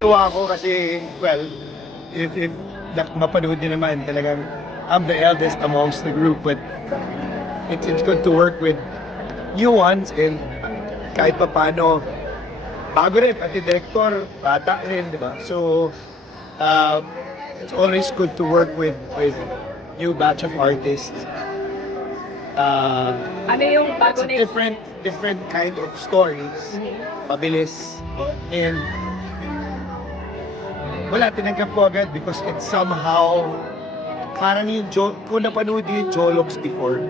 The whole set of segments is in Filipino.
Tuwa ako kasi, well, if mapanood niyo naman, talagang I'm the eldest amongst the group, but it's good to work with new ones and kahit pa paano, bago rin, pati director, bata rin, di ba? So, it's always good to work with new batch of artists. Ano yung It's bago a next? different kind of stories, mabilis, and wala, tinanggap ko agad because it's somehow parang yung kung napanood yung Jologs before,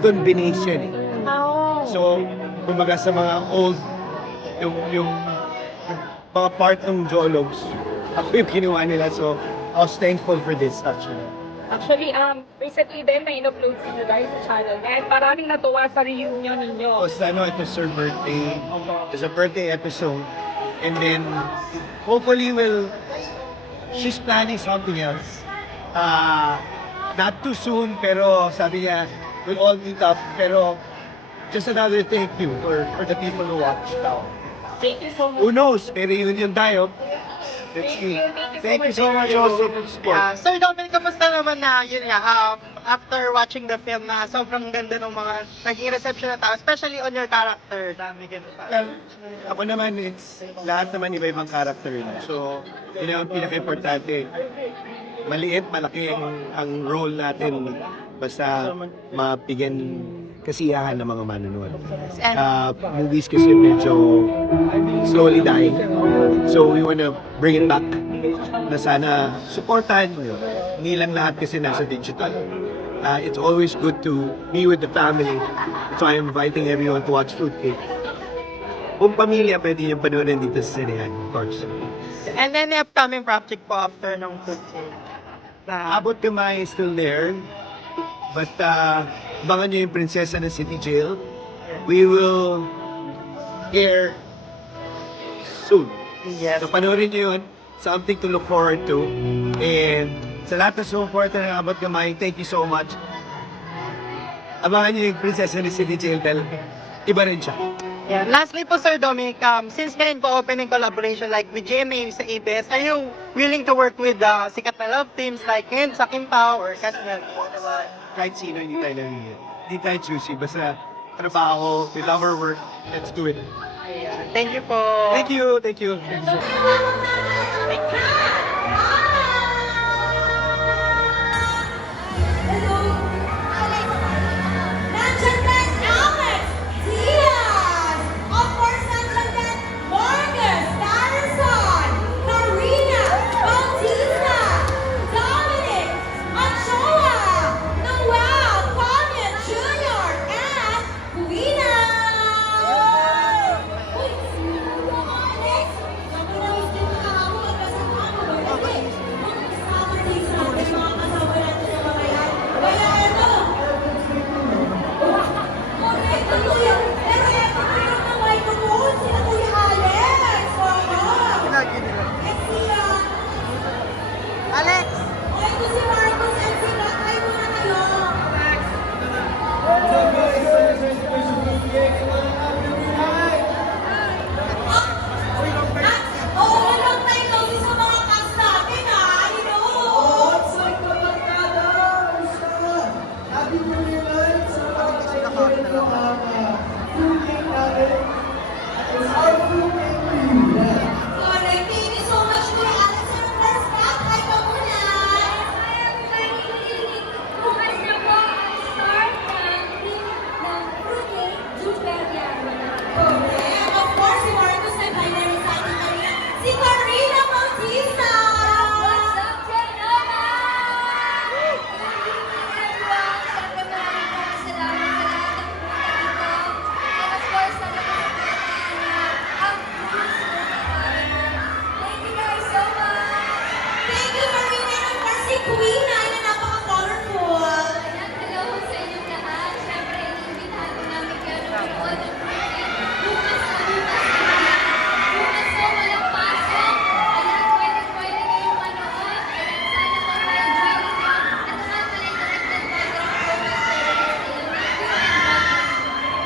doon binase yan eh. So, kumbaga sa mga old, yung mga part ng Jologs, ako yung kinuha nila. So, I was thankful for this actually. Actually, recently din may in-upload sa guys sa channel. And maraming natuwa sa reunion ninyo. Tapos it was her birthday. It's a birthday episode. And then, hopefully she's planning something else. Not too soon, pero sabi niya, we'll all meet up. Pero, just another thank you for the people who watched now. Thank you so much. Who knows? May reunion tayo. Let's see. Thank you so much also for the support. Sir Dominic, kamusta naman na yun nga, after watching the film na sobrang ganda ng mga naging reception ng tao, especially on your character. Dami ganun pa. Well, ako naman, lahat naman iba-ibang character. So, yun ang pinaka-importante. Maliit, malaki ang role natin. Basta mabigyan kasiyahan ng mga manonood. Movies kasi medyo slowly dying. So we wanna bring it back na sana supportan mo yun. Hindi lang lahat kasi nasa digital. It's always good to be with the family. So I'm inviting everyone to watch Fruitcake. Kung pamilya, pwede yung panoorin dito sa Sinehan, of course. And then the upcoming project po after nung Fruitcake. Abot Kamay is still there. But abangan nyo yung Prinsesa ng City Jail. We will air soon. Yes. So panoorin nyo yun. Something to look forward to. And sa lahat ng supporter ng Abot Kamay, thank you so much. Abangan nyo yung Prinsesa ng City Jail dahil iba rin siya. Yeah. Lastly po, Sir Dominic, since ngayon po opening collaboration like with GMA sa ABS, are you willing to work with sikat na love teams like ngayon sa Kimpao or Katnel? Kahit sino, hindi tayo nangyayari. Hindi tayo choosy. Basta trabaho, we love our work. Let's do it. Thank you po. Thank you. Thank you. Nandiyan din Alex Diaz. Of course, nandiyan din Marcus Patterson, Karina Bautista, Dominic Ochoa, Noel Comian Jr., and Huina. Uy, sino Alex? Sabi na gusto mo kahapon magkasama mo. Hindi. Magkasama din sa ating mga kasama natin sa mga yan. Kaya ito, correct ang kuya. Pero eto mayroon na microphone, sila Kuya Alex. Oo. And si, Alex! eto si Marcos and si Natay muna kayo. Oo, walang time kasi sa mga cast natin, you know. Excited ka barkada. Happy New Year night sa mga kaibigan ng Fruitcake natin. It's our Fruitcake for you. Correct. Thank you so much, Kuya Alex. And of course, Kat, hi ka muna. Hi, everybody. Bukas na po ang start ng Fruitcake June 20. Correct. Of course, si Marcos na final reciting kanina. Si Karina Bautista. What's up, Jenova? Thank you, Karina. And of course, si Queen na napaka-colorful.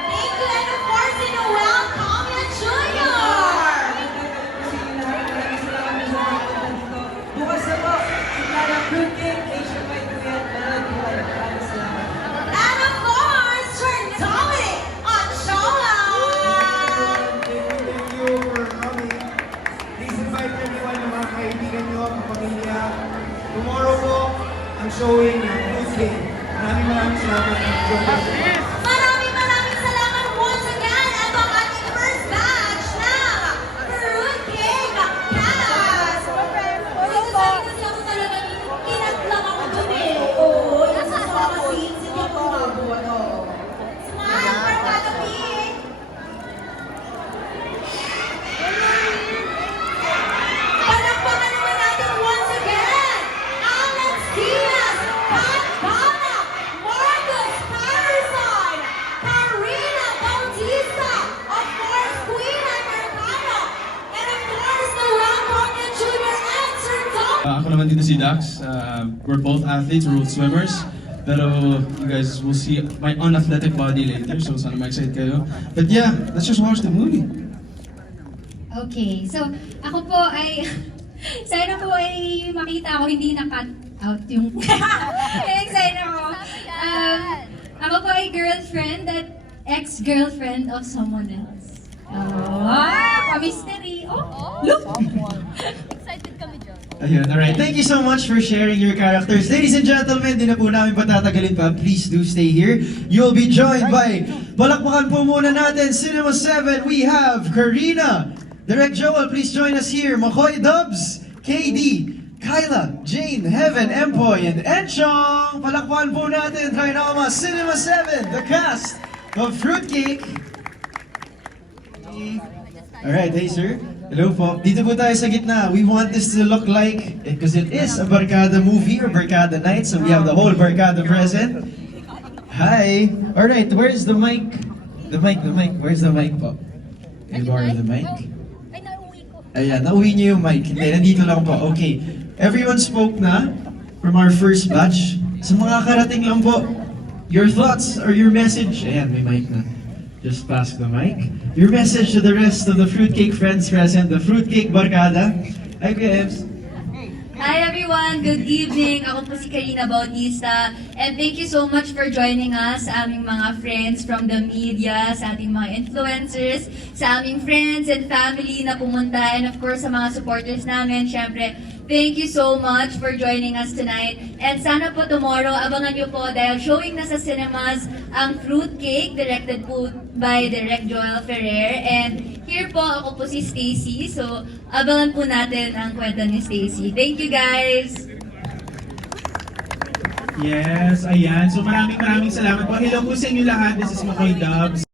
Thank you, and of course, si Noel Comian Jr. invite everyone ng mga kaibigan nyo, ang pamilya. Tomorrow po, ang showing ng Tuesday. Maraming salamat. Maraming salamat once again. Ito ang ating first batch ng Fruit Cake Calas. Sinasabi kasi ako talaga, kinatlang ako dun eh. Oo, nasa mga scenes, hindi ako umabot. Smile, Barkada Pink. Palakpakan naman natin once again, Alex Diaz, Pat Bana, Marcus Harrison, Karina Bautista, of course, Queen Americano, and of course, the Rancornia Junior and Sir Tom. Ako naman dito si Dax. We're both athletes, we're both swimmers. Pero you guys will see my unathletic body later, so sana ma-excite kayo. But yeah, let's just watch the movie. Okay, so ako po ay, sana po ay makita ako hindi na-cut out yung, excited ako. Ako po ay girlfriend at ex-girlfriend of someone else. Pa-mystery. Oh, look! Ayun, alright. Thank you so much for sharing your characters. Ladies and gentlemen, di na po namin patatagalin pa. Please do stay here. You'll be joined by, palakpakan po muna natin, Cinema 7, we have Karina. Direct Joel, please join us here. Makoy Dubs, KD, Kyla, Jane, Heaven, Empoy, and Enchong. Palakpakan po natin, Trinoma, Cinema 7, the cast of Fruitcake. Alright, hey sir. Hello po. Dito po tayo sa gitna. We want this to look like, because it is a Barkada movie or Barkada night, so we have the whole Barkada present. Hi. Alright, where's the mic? The mic. Where's the mic po? Can you borrow the mic? Ay, nauwi ko. Ayan, nauwi niyo yung mic. Hindi, nandito lang po. Okay. Everyone spoke na from our first batch. Sa mga karating lang po, your thoughts or your message. Ayan, may mic na. Just pass the mic. Your message to the rest of the Fruitcake friends present, the Fruitcake Barkada. Hi, Kuya Ems. Hi everyone, good evening. Ako po si Karina Bautista and thank you so much for joining us sa aming mga friends from the media, sa ating mga influencers, sa aming friends and family na pumunta and of course sa mga supporters namin. Syempre, thank you so much for joining us tonight. And sana po tomorrow, abangan nyo po dahil showing na sa cinemas ang Fruitcake, directed po by Direct Joel Ferrer. And here po, ako po si Stacy. So, abangan po natin ang kwento ni Stacy. Thank you guys! Yes, ayan. So maraming salamat po. Hello po sa inyo lahat. This is Makoy Dubs.